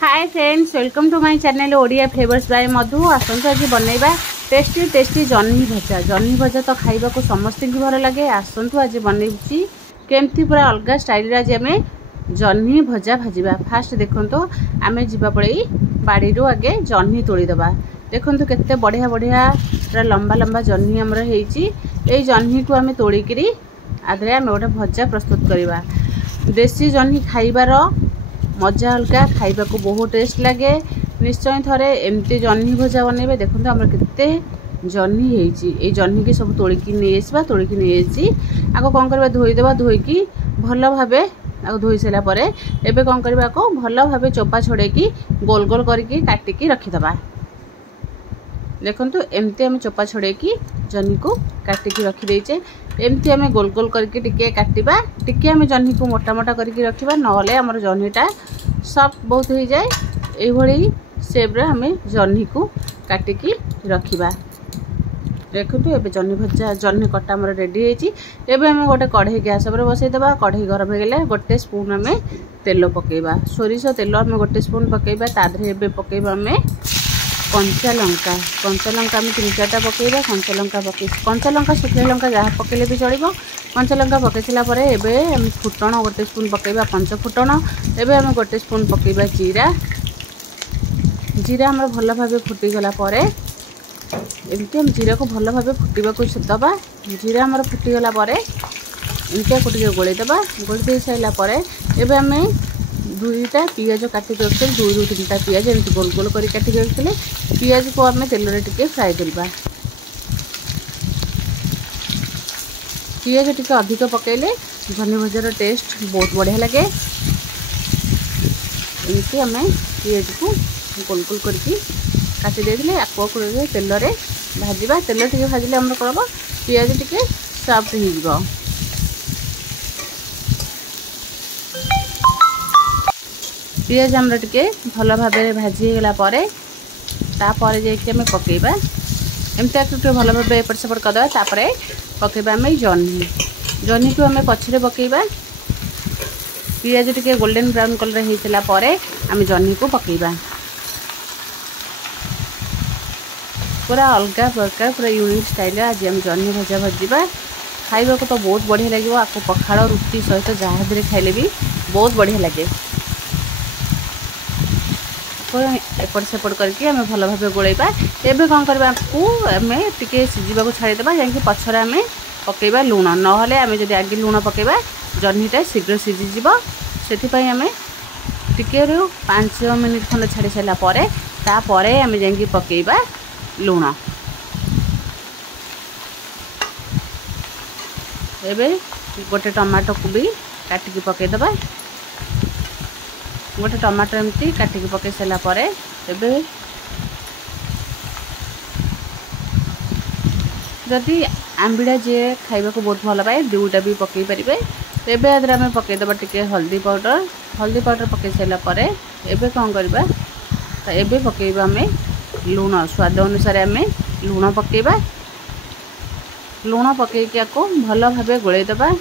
Hi friends, welcome to my channel Odia flavours by Madhu. आसतु आज बनैबा टेस्टी टेस्टी जह्नी भजा। जह्नी भजा तो खाइबा को समस्त की भल लगे। आसतु आज बनैछि केमती पूरा अलग स्टाइल आज आम जह्नी भजा भाजिबा। फास्ट देखंतु आमे जिबा पड़े बाड़ी रो आगे जह्नी तोड़ीदबा। देखंतु केते बढ़िया बढ़िया पूरा लंबा लंबा जह्नी हमर हेछि। एई जह्नी को आमे तोड़ीकरी आदरे आमे गोटे भजा प्रस्तुत करिबा। देसी जह्नी खाइबार मजा अलग, खाइबा को बहुत टेस्ट लगे। निश्चय थरे एमती जह्नी भजा बनइबे। देखो आम केते जह्नी हेछि। ए जह्नी की सब तोड़िकी नहीं आसबा। तोड़िकी नहीं आसी आको कौन करबा, धोईदेबा। धोईकी भल भाबे आको धोई सारा परे एबे कौन करबा, को भल भाबे चोपा छोड़ेकी गोल गोल करके काटिकी रखिदबा। देखंतु एमती आम चोपा छोड़ेकी जह्नी को काटिकी रखी देइचे। एमती आम गोल गोल करके टिके काटिबा। टिके आम जह्नी को मोटा मोटा करके रखिबा, नहले हमर जह्नीटा सॉफ्ट बहुत हो जाए। एई भली शेप रे आम जह्नी को काटिकी रखिबा। देखंतु एबे जह्नी भजा जह्नी कटा हमर रेडी हेछि। एबे आम गोटे कढ़ई गैस पर बसई देबा। कढ़ई गरम हो गेले गोटे स्पून आम तेल पकेबा। सोरिष तेल आम गोटे स्पून पकेबा। तादरे एबे पकेबा आम कंचा लंका। कंचा लंका आम 3-4टा पकेबा। कंचा लंका सुखी लंका जहाँ पकेले भी चलिबो। कंचा लंका पकई सारा परे एबे आम फुटण गोटे स्पून पकेबा, पंच फुटण। एबे आम गोटे स्पून पकेबा जीरा। जीरा आम भल भाबे फुटी गला परे एमती आम जीरा को भल भाबे फुटिबा को दबा। जीरा आम फुटी गला परे एमती को टिके गोळेई दबा। गोळेई दे साइला परे एबे आम 2टा पियाज काटिक रखते। 2 ରୁ 3टा पियाज एमती गोल गोल कर काटिक रखते। पियाज को आम तेल रे टिके फ्राए करबा। पियाज टिके अधिक पकेले जह्नी भजार टेस्ट बहुत बढ़िया लगे। एमती आम पियाज को गोल गोल करके काटी देथिले। आको तेल रे भाजिबा। तेल टिके भाजिले हमर करबो पियाज टिके सॉफ्ट हो जिवो। पियाज आम टिके भल भाबे भाजी गला परे तापर जाके आम पकेबा। एमती टिके भल भाबे एपट सेपट करदबा। तापर पकेबा आम जह्नी। जह्नी को आम पछरे पकेबा। पियाज टिके गोल्डन ब्राउन कलर हो सारा परे आम जह्नी को पकेबा। पूरा अलग प्रकार पूरा यूनिक स्टाइल आज आम जह्नी भजा भाजिबा। खाइबा को तो बहुत बढ़िया लगे। आपको पखाड़ रुटी सहित जहाँ भी खाइले भी बहुत बढ़िया लगे। एपट सेपट करके आम भल भाव गोलेबा। एबे कौन करबा, आपको आम टिके सिझा को छाड़ीदेबा। जाकि पछरे आम पकेबा लुण। नहले आम जदि आगे लुण पकेबा जह्नीटा शीघ्र सिझीजिव। से आम टिके 5 मिनिट खंड छाड़ी सारा परे तापरे आम जाकि पकेबा लुण। एबे गोटे टमाटो को भी काटिकी पकेदेबा। गोटे टमाटो एमती काटिकी पकई सारा परे एबे जदि आंबिड़ा जे खाइबा को बहुत भल पाए 2टा भी पकई पारिबे। एबे आदरे आम पकईदेबा टिके हल्दी पाउडर पकई सारा परे एबे कौन करबा, एबे पकईबा आम लुण। स्वाद अनुसार आम लुण पकईबा। लुण पकईकी आको भल भाबे गोळेई दबा।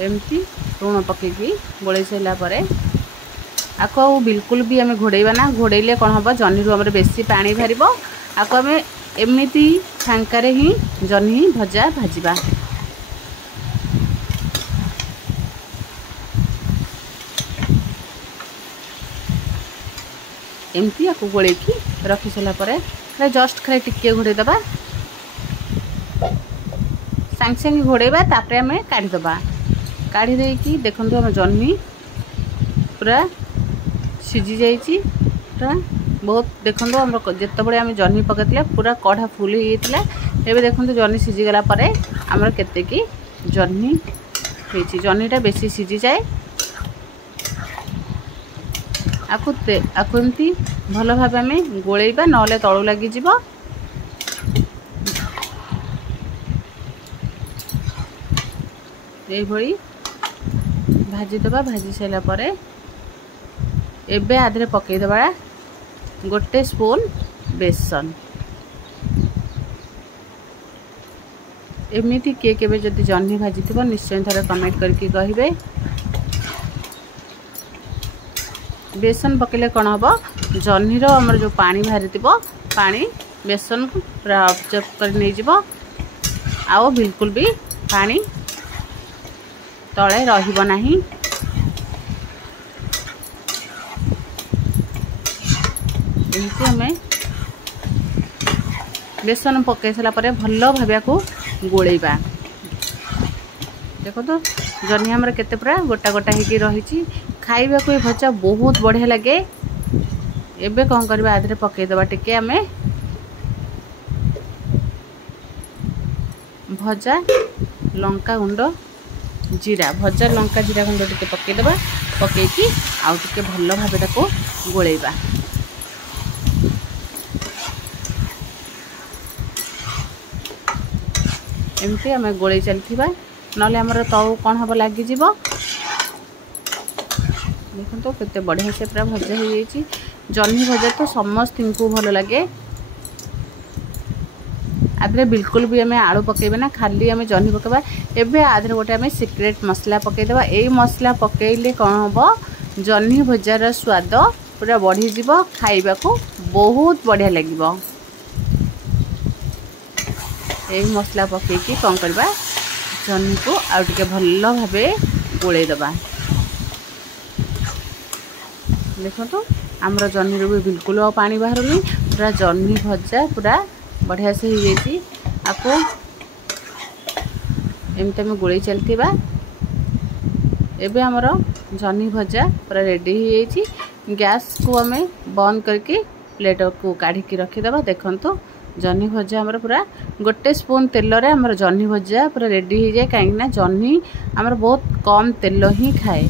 एमती लुण पकईकी गोळेई सारा परे आको बिल्कुल भी आम घोड़ेबा ना। घोड़ेले कौन हम जह्नी रू बेसी पानी बाहर। आको आम एमती फांकार ही जह्नी भजा भाजिबा। एमती आको गोलेकी रखी सारा परे जस्ट खाली टिके घोड़े दबा। सांगे सांगे घोड़ेबा। तापर आम काढ़ीदबा। काढ़ी देकी देखंतु आम जह्नी पूरा सिझी जाइए। पूरा बहुत देखो आम जिते बड़े आम जह्नी पकईला पूरा कढ़ा फुल हो जाता। एबे देखो जह्नी सिझीगला आमर केते की जह्नी होती। जह्नीटा बेसी सिझी जाए। आको एमती भल भाव आम गोलेबा, नहले तलू लगिज। ये भाजीदबा। भाजी सारा परे एबे आधे पकईदेबा गोटे स्पून बेसन। एमती किए केबे जदि जह्नी भाजी निश्चय थोड़ा कमेंट करके कहिबे। बेसन पकेले कौन हम जह्नीर आमर जो पानी बाहरी पानी बेसन पूरा ऑब्जर्व कर नहीं जीवो आओ बिल्कुल भी पानी तले रहिबो नाही। एमती हमें बेसन पकई सारा पर भल भाव को गोलेबा। देखो तो जह्नी हमर केते पूरा गोटा गोटा होगी रही खाइबा को भजा बहुत बढ़िया लगे। एबे कौन करबा आधरे पकईदेवा टिके आम भजा लंका गुंड जीरा भजा लंका जीरा गुंड टिके पकईदेवा पकईकी आउ टिके भल भाव ताको गोलेबा। एमती आम गोले चलती नले आमर तौ कौन हम लगी देखो तो केते बढ़िया से पूरा भजा हो जाइए। जह्नी भजा तो समस्त को भल लगे। आधे बिल्कुल भी आम आलू पकेबे ना खाली आम जह्नी पकेबा। एबे आधे गोटे आम सिक्रेट मसला पकईदेवा। यही मसला पकईले कौन हम जह्नी भजार स्वाद पूरा बढ़ीज खाइबा को बहुत बढ़िया लगे। यही मसला पकईकी कौन करबा जह्नी को आउ टिके भल भाव गोलेदेवा। देखो तो आमर जह्नी भी बिल्कुल पानी बाहर पूरा जह्नी भजा पूरा बढ़िया से हो जाइए। आपको एमती आम गोले चलती एबे आमर जह्नी भजा पूरा रेडी हो जाइए। गैस को आम बंद करके प्लेट को काढ़ी रखीदे। देखो तो जह्नी भजा आमर पूरा गोटे स्पून तेल रे आमर जह्नी भजा पूरा रेडी हो जाए। कहीं जह्नी आमर बहुत कम तेल ही खाए।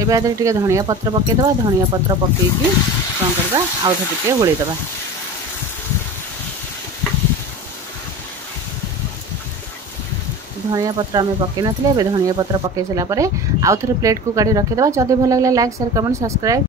एबे आधे टिके धनिया पत्र पकईदेवा। धनिया पत्र पकईकी कौन करबा आउ टिके गोलेदेवा। धनिया पत्र आम पकई नथिले। एबे धनिया पत्र पकई सारा आउ थे प्लेट को काढ़ी रखीदेवा। जदि भल लगे लाइक शेयर कमेंट सब्सक्राइब।